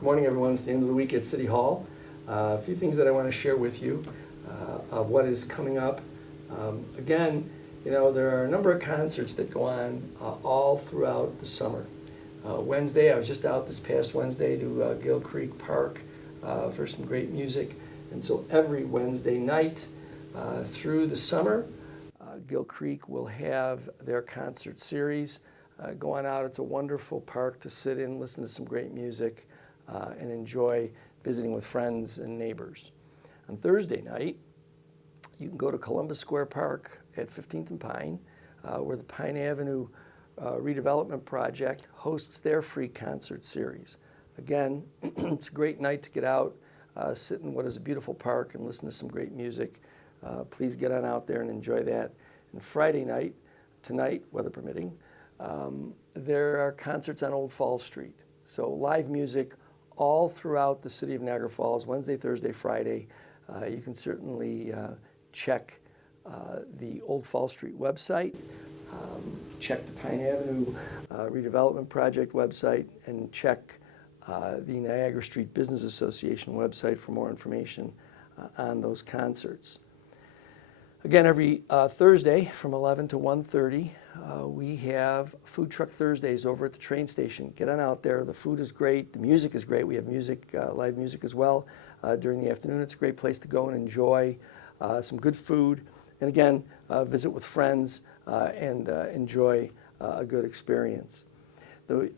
Good morning, everyone. It's the end of the week at City Hall. A few things that I want to share with you of what is coming up. Again, there are a number of concerts that go on all throughout the summer. Wednesday, I was just out this past Wednesday to Gill Creek Park for some great music. And so every Wednesday night through the summer, Gill Creek will have their concert series. Go on out. It's a wonderful park to sit in, listen to some great music, and enjoy visiting with friends and neighbors. On Thursday night, you can go to Columbus Square Park at 15th and Pine, where the Pine Avenue redevelopment project hosts their free concert series. Again, it's a great night to get out, sit in what is a beautiful park and listen to some great music. Please get on out there and enjoy that. And Friday night, tonight, weather permitting, there are concerts on Old Falls Street. So live music all throughout the city of Niagara Falls, Wednesday, Thursday, Friday. You can certainly check the Old Falls Street website, check the Pine Avenue redevelopment project website, and check the Niagara Street Business Association website for more information on those concerts. Again, every Thursday from 11 to 1:30, we have Food Truck Thursdays over at the train station. Get on out there. The food is great. The music is great. We have music, live music as well during the afternoon. It's a great place to go and enjoy some good food. And again, visit with friends and enjoy a good experience. The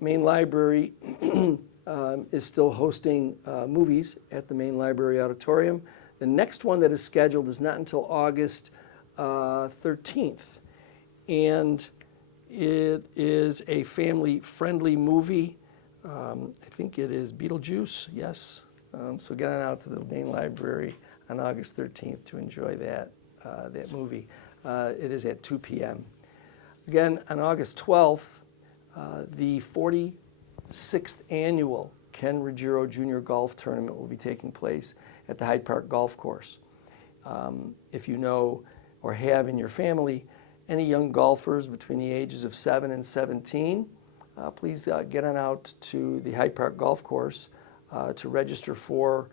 main library is still hosting movies at the main library auditorium. The next one that is scheduled is not until August 13th. And it is a family-friendly movie. I think it is Beetlejuice, yes. So get on out to the main library on August 13th to enjoy that movie. It is at 2 p.m. Again, on August 12th, the 46th annual Ken Ruggiero Jr. Golf Tournament will be taking place at the Hyde Park Golf Course. If you know or have in your family any young golfers between the ages of 7 and 17, please get on out to the Hyde Park Golf Course to register for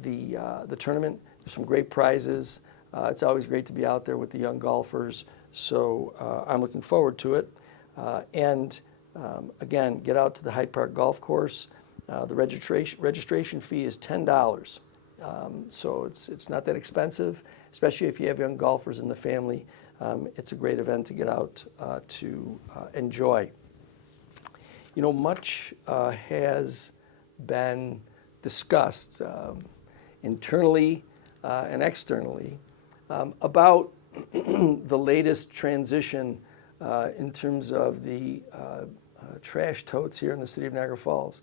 the tournament. There's some great prizes. It's always great to be out there with the young golfers, so I'm looking forward to it. Again, get out to the Hyde Park Golf Course. The registration fee is $10. So it's not that expensive, especially if you have young golfers in the family. It's a great event to get out to enjoy. Much has been discussed internally and externally about the latest transition in terms of the trash totes here in the city of Niagara Falls.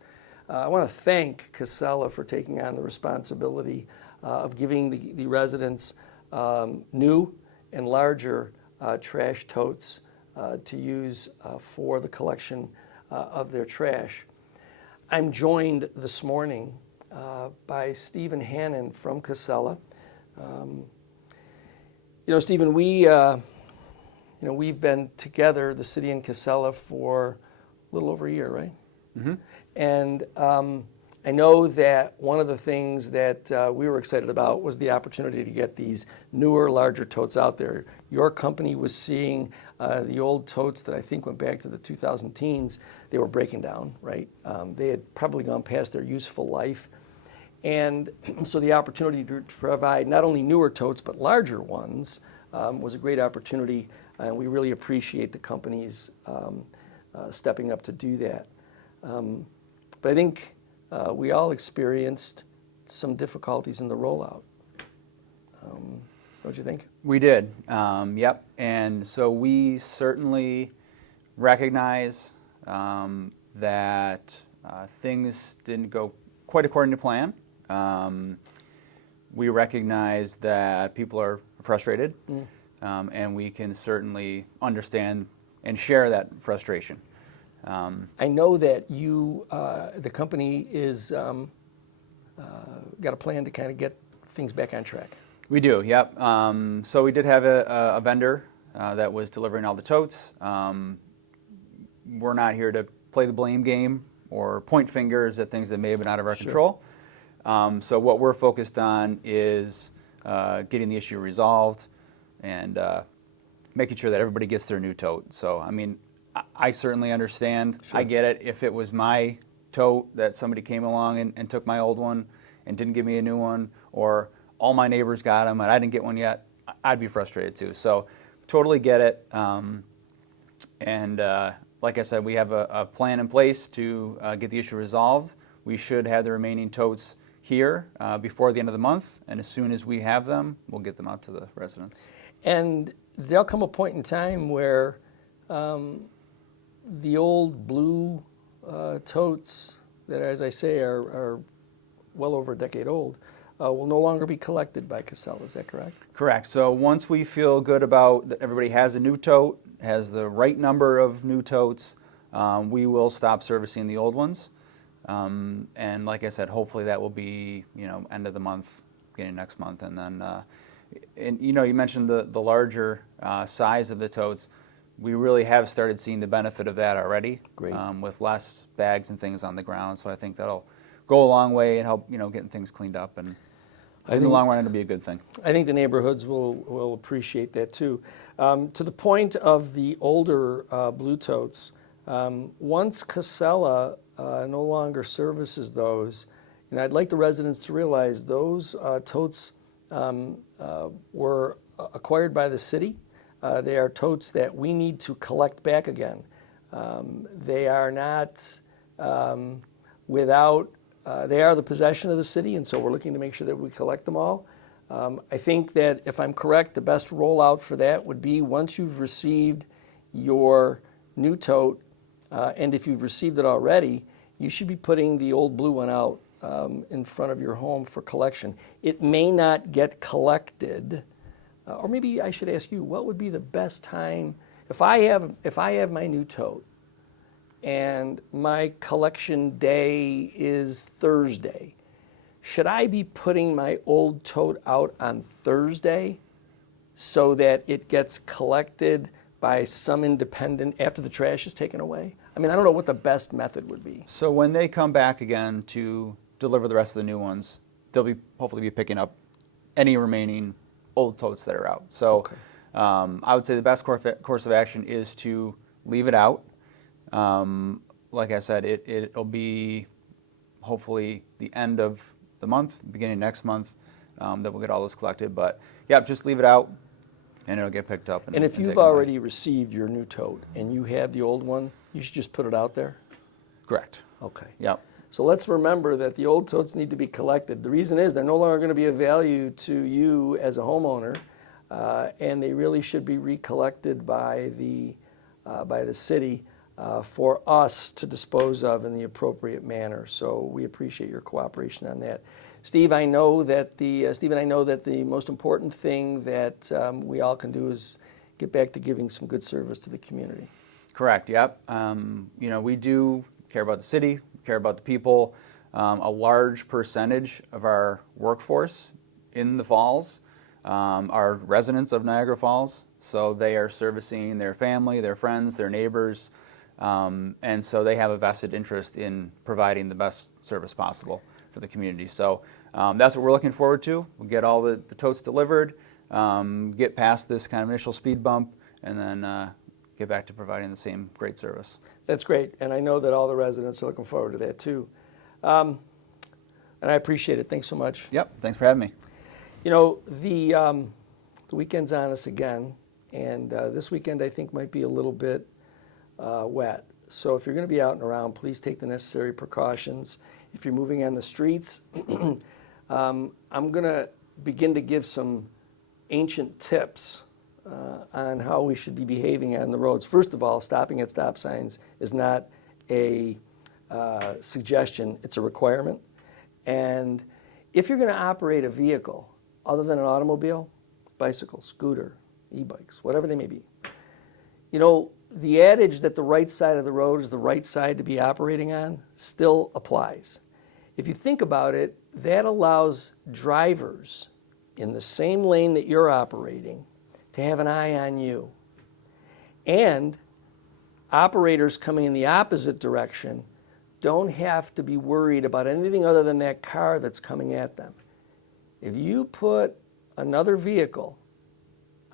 I want to thank Casella for taking on the responsibility of giving the residents new and larger trash totes to use for the collection of their trash. I'm joined this morning by Stephen Hannon from Casella. Stephen, we've been together, the city and Casella, for a little over a year, right? Mm-hmm. And I know that one of the things that we were excited about was the opportunity to get these newer, larger totes out there. Your company was seeing the old totes that I think went back to the 2010s. They were breaking down, right? They had probably gone past their useful life. And so the opportunity to provide not only newer totes, but larger ones was a great opportunity. And we really appreciate the companies stepping up to do that. But I think we all experienced some difficulties in the rollout. Don't you think? We did, yep. And so we certainly recognize that things didn't go quite according to plan. We recognize that people are frustrated, and we can certainly understand and share that frustration. I know that you, the company, is got a plan to kind of get things back on track. We do, yep. So we did have a vendor that was delivering all the totes. We're not here to play the blame game or point fingers at things that may have been out of our Sure. control. So what we're focused on is getting the issue resolved and making sure that everybody gets their new tote. So, I mean, I certainly understand. Sure. I get it. If it was my tote that somebody came along and took my old one and didn't give me a new one, or all my neighbors got them and I didn't get one yet, I'd be frustrated too. So, totally get it. Like I said, we have a plan in place to get the issue resolved. We should have the remaining totes here before the end of the month, and as soon as we have them, we'll get them out to the residents. And there'll come a point in time where the old blue totes that, as I say, are well over a decade old, will no longer be collected by Casella. Is that correct? Correct. So once we feel good about that everybody has a new tote, has the right number of new totes, we will stop servicing the old ones. And like I said, hopefully that will be, end of the month, beginning next month. And then, you mentioned the larger size of the totes. We really have started seeing the benefit of that already. Great. With less bags and things on the ground. So I think that'll go a long way and help, getting things cleaned up. And in the long run, it'll be a good thing. I think the neighborhoods will appreciate that too. To the point of the older blue totes, once Casella no longer services those, and I'd like the residents to realize those totes were acquired by the city. They are totes that we need to collect back again. They are not without, they are the possession of the city, and so we're looking to make sure that we collect them all. I think that if I'm correct, the best rollout for that would be once you've received your new tote, and if you've received it already, you should be putting the old blue one out in front of your home for collection. It may not get collected, or maybe I should ask you, what would be the best time if I have my new tote and my collection day is Thursday? Should I be putting my old tote out on Thursday so that it gets collected by some independent after the trash is taken away? I mean, I don't know what the best method would be. So when they come back again to deliver the rest of the new ones, they'll hopefully be picking up any remaining old totes that are out. So Okay. I would say the best course of action is to leave it out. Like I said, it'll be hopefully the end of the month, beginning next month, that we'll get all this collected. But yeah, just leave it out and it'll get picked up. And if you've already received your new tote and you have the old one, you should just put it out there? Correct. Okay. Yep. So let's remember that the old totes need to be collected. The reason is they're no longer going to be of value to you as a homeowner, and they really should be recollected by the city for us to dispose of in the appropriate manner. So we appreciate your cooperation on that. Steve, I know that the most important thing that we all can do is get back to giving some good service to the community. Correct. Yep. We do care about the city, care about the people. A large percentage of our workforce in the Falls are residents of Niagara Falls, so they are servicing their family, their friends, their neighbors, and so they have a vested interest in providing the best service possible for the community. So that's what we're looking forward to. We'll get all the totes delivered, get past this kind of initial speed bump, and then get back to providing the same great service. That's great, and I know that all the residents are looking forward to that too. And I appreciate it. Thanks so much. Yep, thanks for having me. The weekend's on us again, and this weekend I think might be a little bit wet. So if you're going to be out and around, please take the necessary precautions. If you're moving on the streets, I'm going to begin to give some ancient tips on how we should be behaving on the roads. First of all, stopping at stop signs is not a suggestion, it's a requirement. And if you're going to operate a vehicle other than an automobile, bicycle, scooter, e-bikes, whatever they may be, the adage that the right side of the road is the right side to be operating on still applies. If you think about it, that allows drivers in the same lane that you're operating to have an eye on you. And operators coming in the opposite direction don't have to be worried about anything other than that car that's coming at them. If you put another vehicle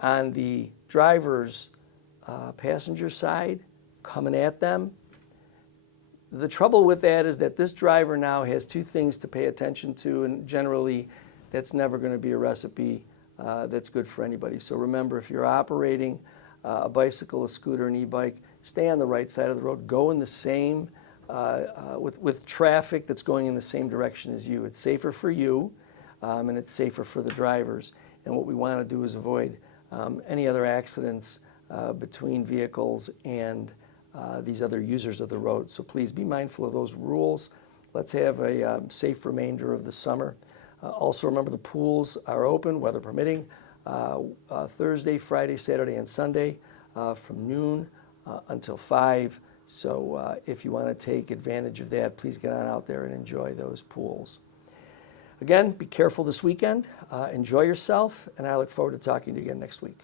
on the driver's passenger side coming at them, the trouble with that is that this driver now has two things to pay attention to, and generally that's never going to be a recipe that's good for anybody. So remember, if you're operating a bicycle, a scooter, an e-bike, stay on the right side of the road. Go in the same, with traffic that's going in the same direction as you. It's safer for you, and it's safer for the drivers. And what we want to do is avoid any other accidents between vehicles and these other users of the road. So please be mindful of those rules. Let's have a safe remainder of the summer. Also remember, the pools are open, weather permitting, Thursday, Friday, Saturday, and Sunday from noon until 5. So if you want to take advantage of that, please get on out there and enjoy those pools. Again, be careful this weekend. Enjoy yourself, and I look forward to talking to you again next week.